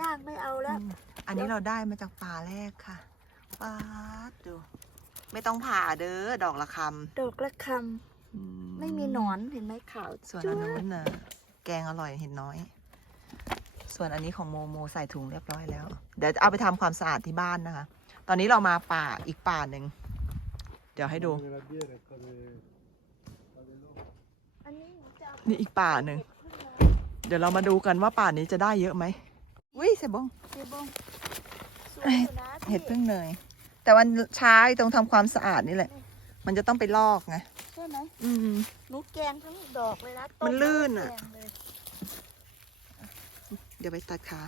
ย่างไม่เอาแล้ว อันนี้เราได้มาจากป่าแรกค่ะป๊าดดู ไม่ต้องผ่าเด้อดอกละคดอกละคำำไม่มีหนอนเห็นไหมขาวส่วนจ้อันนู้นน่ะแกงอร่อยเห็นน้อย ส่วนอันนี้ของโมโมใส่ถุงเรียบร้อยแล้ว เดี๋ยวจะเอาไปทำความสะอาดที่บ้านนะคะ ตอนนี้เรามาป่าอีกป่าหนึ่งเดี๋ยวให้ดู Nella biera e cade, cade l'uovo. อันนี้หนูจะเอานี่อีกป่าหนึ่ง เดี๋ยวเรามาดูกันว่าป่านี้จะได้เยอะไหม วิเสยบงเจ๊บงสวยอยู่นะพี่เห็ดพึ่งเนยแต่วันใช้ตรงทำความสะอาดนี่แหละ มันจะต้องไปลอกไงใช่ไหมอืม หนูแกงทั้งดอกเลยนะมันลื่นอะต้มแล้วก็แกงเลยเดี๋ยวไปตัดขา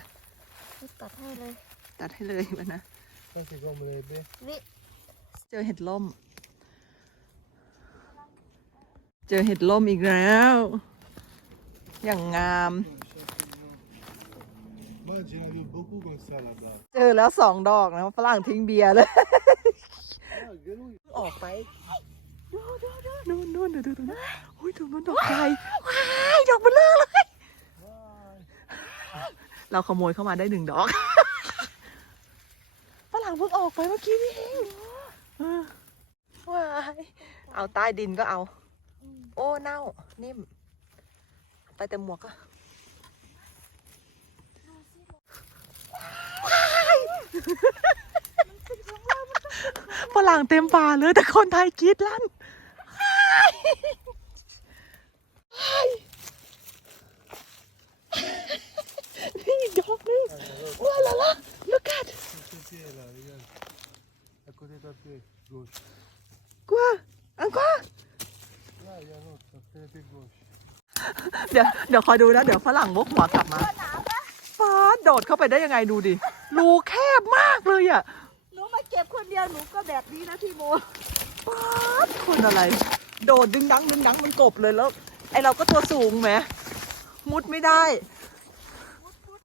นี่ตัดให้เลยตัดให้เลยมันนะ Anche comerebbe. วิเจอเห็ดล่ม เจอเห็ดล่มอีกแล้ว อย่างงาม เจอแล้วสองดอกนะฝรั่งทิ้งเบียร์เลย Ah, che lui ออกไป ดูดูดูนู่นนู่นดูดูดูนะอุ้ยดูมันดอกใหญ่ว้ายดอกเบลเลอเลย เราขโมยเข้ามาได้หนึ่งดอก ฝรั่งเพิ่งออกไปเมื่อกี้นี่เองเออว้ายเอาใต้ดินก็เอา โอ้เน่านิ่ม ไปแต่หมวกก็ ฝรั่งเต็มป่าเลยแต่คนไทยกรีดลั่นนี่ดอกนึงว้าละละ look at กว่าอังกว่าเดี๋ยวเดี๋ยวคอยดูนะ เดี๋ยวฝรั่งวกหัวกลับมาฟ้าดโดดเข้าไปได้ยังไงดูดิ รูแคบมากเลยอะหนูมาเก็บคนเดียวหนูก็แบบนี้นะพี่โมฟ้าดคนอะไร โดดดึงดังดึงดังมันกบเลยแล้ว ไอเราก็ตัวสูงแหมมุดไม่ได้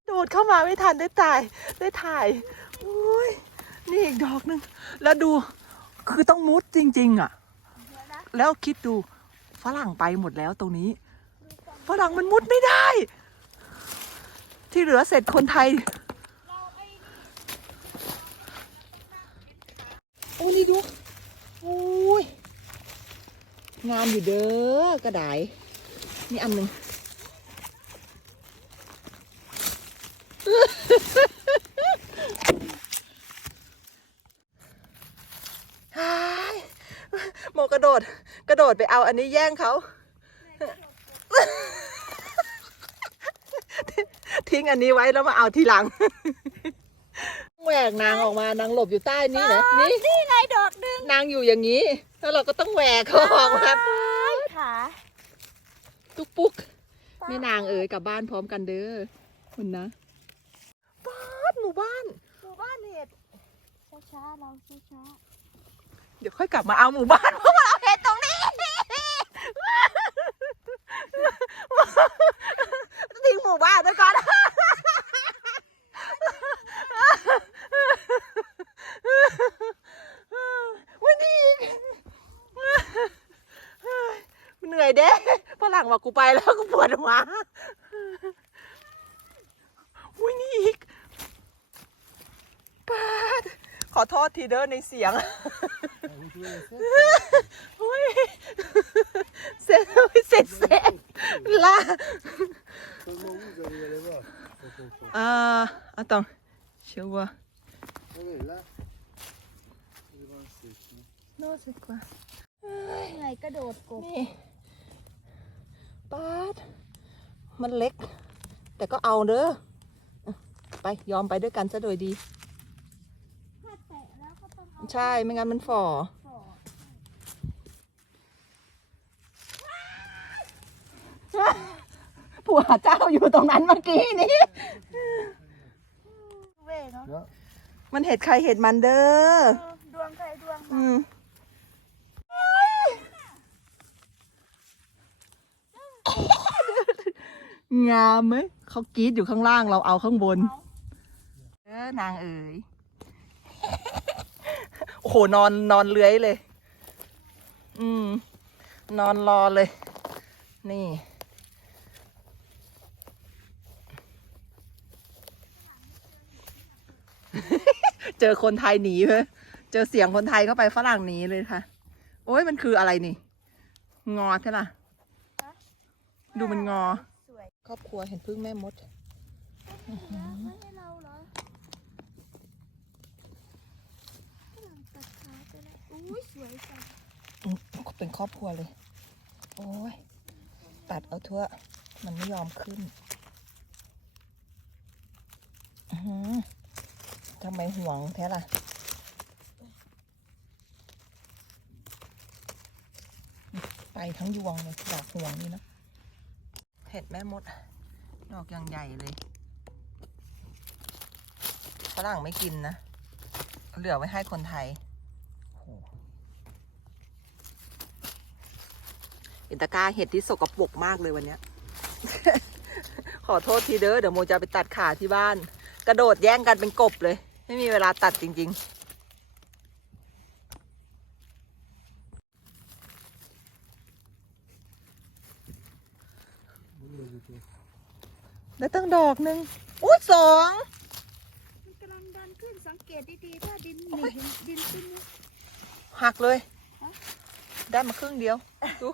โดดเข้ามาไม่ทันได้ถ่ายได้ถ่ายอุ้ยนี่อีกดอกหนึ่งแล้วดูคือต้องมุดจริง ๆ อะ แล้วคิดดูฝรั่งไปหมดแล้วตรงนี้ฝรั่งมันมุดไม่ได้ ที่เหลือเสร็จคนไทย โอ้นี่ ดูโอ้ยงามอยู่เด้อกระดายนี่อันหนึ่งฮายโมกระโดด กระโดดไปเอาอันนี้แย่งเขา ทิ้งอันนี้ไว้แล้วมาเอาทีหลัง แหวกนางออกมานางหลบอยู่ใต้นี้เหรอนี่นี่ไงดอกหนึ่งนางอยู่อย่างนี้ แล้วเราก็ต้องแหวกเขาออกมาขาตุ๊กปุ๊กแม่นางเอ๋ยกลับบ้านพร้อมกันเด้อคุณนะบ้านหมู่บ้าน หมู่บ้านเห็ดช้าๆเราช้าเดี๋ยวค่อยกลับมาเอาหมู่บ้านเพราะว่าเราเห็นตรงนี้ทิ้งหมู่บ้านไว้ก่อนวันนี้อีก เหนื่อยเด้ฝรั่งบอกกูไปแล้วกูปวดหัววันนี้อีกปาดขอโทษทีเด้อในเสียง Ah, vous trouvez ça อุ้ยเสร็จเสร็จเสร็จล่ะ Seulement vous arrivez à les voir. Attends, attends. อ่าอะตองเชื่อว่า Allez, là. C'est devant le sec, ปาด มันเล็ก แต่ก็เอาเด้ออะไปยอมไปด้วยกันซะโดยดี ถ้าแตะแล้วก็ต้องเอาใช่ ไม่งั้นมันฝ่อต่อผัวเจ้าอยู่ตรงนั้นเมื่อกี้นี้ เว้ยเนาะ Là. มันเห็ดใครเห็ดมันเด้อ เออดวงใครดวงมันอืม งามไหมเขากรีดอยู่ข้างล่างเราเอาข้างบน เออนางเอ๋ยโอ้โหนอนนอนเลื้อยเลย อืม นอนรอเลย นี่ เจอคนไทยหนีเลยเจอเสียงคนไทยเข้าไปฝรั่งหนีเลยค่ะ โอ้ยมันคืออะไรนี่ งอใช่ล่ะ ดูมันงอสวย ครอบครัวเห็นพึ่งแม่มดแล้วไม่ให้เราเหรอฝรั่งตัดขาไปแล้วอุ้ยสวยจังอืมเป็นครอบครัวเลย โอ้ยตัดเอาเถอะมันไม่ยอมขึ้นอื้อหือทำไมห่วงแท้ล่ะ ไปทั้งยวงเลยดอกห่วงนี่เนอะ เห็ดแม่มด ดอกอย่างใหญ่เลยฝรั่งไม่กินนะ เหลือไว้ให้คนไทยอ้โหเป็นตะกาเห็ดที่สกปรกมากเลยวันเนี้ย ขอโทษทีเด้อ เดี๋ยวโมจะไปตัดขาที่บ้าน กระโดดแย่งกันเป็นกบเลย ไม่มีเวลาตัดจริง ๆ ได้ตั้งดอกหนึ่งอุ้ยสองมันกำลังดันขึ้นสังเกตดีๆถ้าดินหนีดินดินขึ้นเนี่ยหักเลยฮะได้มาครึ่งเดียวดู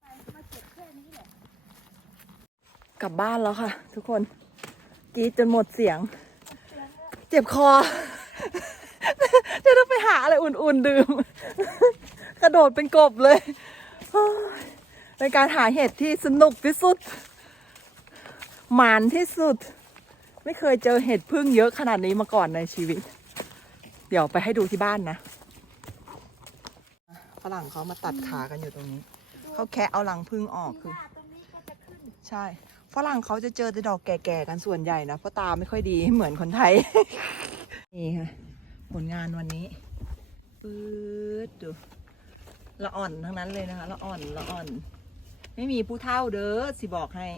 ไปมาเก็บแค่นี้แหละกลับบ้านแล้วค่ะ ทุกคนกรีดจนหมดเสียง เจ็บคอจะต้องไปหาอะไรอุ่นๆดื่ม กระโดดเป็นกบเลยโอ้ย เป็นการหาเห็ดที่สนุกที่สุด หมานที่สุด ไม่เคยเจอเห็ดพึ่งเยอะขนาดนี้มาก่อนในชีวิต เดี๋ยวไปให้ดูที่บ้านนะฝรั่งเขามาตัดขากันอยู่ตรงนี้ เขาแค่เอารังพึ่งออกคือ ใช่ฝรั่งเขาจะเจอแต่ดอกแก่ๆกันส่วนใหญ่นะเพราะตาไม่ค่อยดีเหมือนคนไทย นี่ค่ะ ผลงานวันนี้ปื๊ดดูละอ่อนทั้งนั้นเลยนะคะละอ่อนละอ่อน ไม่มีผู้เท่าเด้อสิบอกให้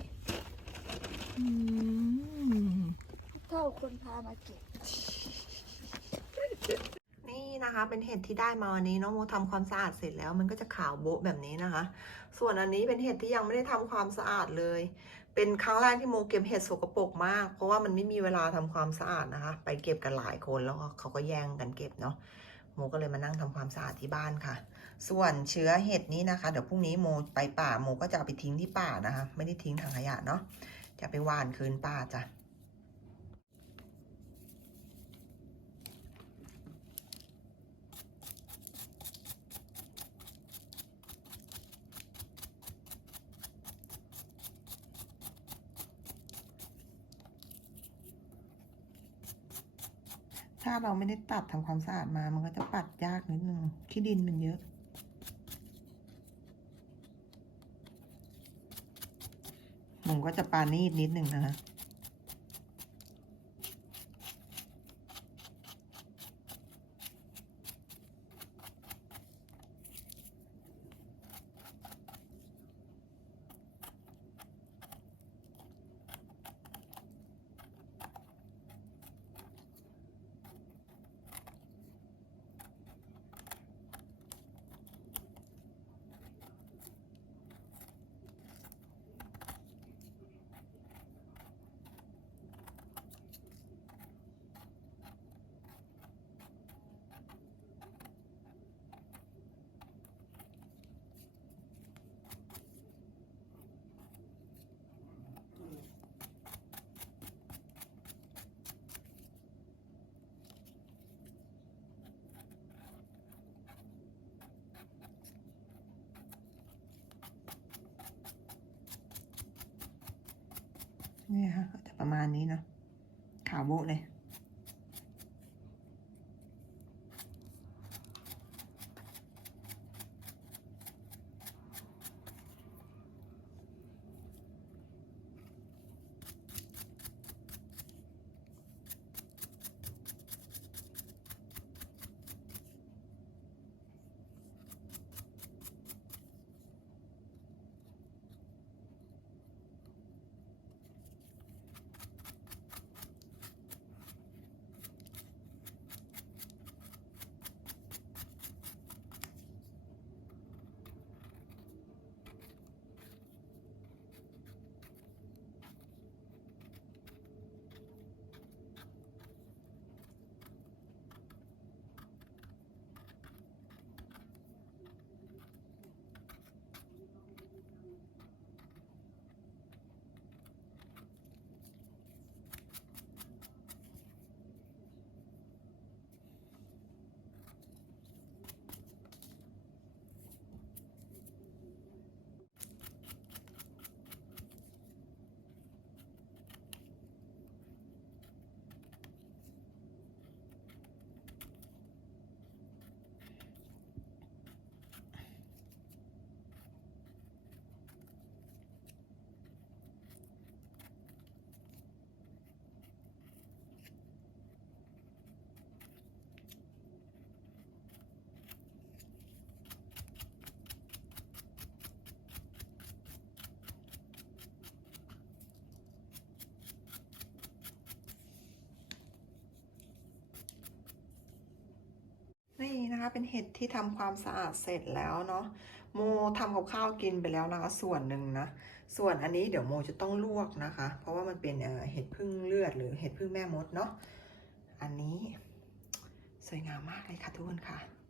อืมเท่าคนพามาเก็บ นี่นะคะเป็นเห็ดที่ได้มาวันนี้น้องโมทำความสะอาดเสร็จแล้ว มันก็จะขาวโบ๊ะแบบนี้นะคะ ส่วนอันนี้เป็นเห็ดที่ยังไม่ได้ทำความสะอาดเลย เป็นครั้งแรกที่โมเก็บเห็ดสกปรกมาก เพราะว่ามันไม่มีเวลาทำความสะอาดนะคะ ไปเก็บกันหลายคนแล้วก็เขาก็แย่งกันเก็บเนาะ โมก็เลยมานั่งทำความสะอาดที่บ้านค่ะ ส่วนเชื้อเห็ดนี้นะคะ เดี๋ยวพรุ่งนี้โมไปป่าโมก็จะเอาไปทิ้งที่ป่านะคะ ไม่ได้ทิ้งถังขยะเนาะจะไปหว่านคืนป่าจ้ะ ถ้าเราไม่ได้ตัดทำความสะอาดมา มันก็จะปัดยากนิดนึงขี้ดินมันเยอะผมก็จะปานีดนิดนึงนะคะ นี่ค่ะจะประมาณนี้เนาะขาวโบะเลย นะคะ เป็นเห็ดที่ทำความสะอาดเสร็จแล้วเนาะโมทำกับข้าวกินไปแล้วนะคะส่วนหนึ่งนะส่วนอันนี้เดี๋ยวโมจะต้องลวกนะคะ เพราะว่ามันเป็นเห็ดพึ่งเลือดหรือเห็ดพึ่งแม่มดเนาะอันนี้สวยงามมากเลยค่ะทุกคนค่ะ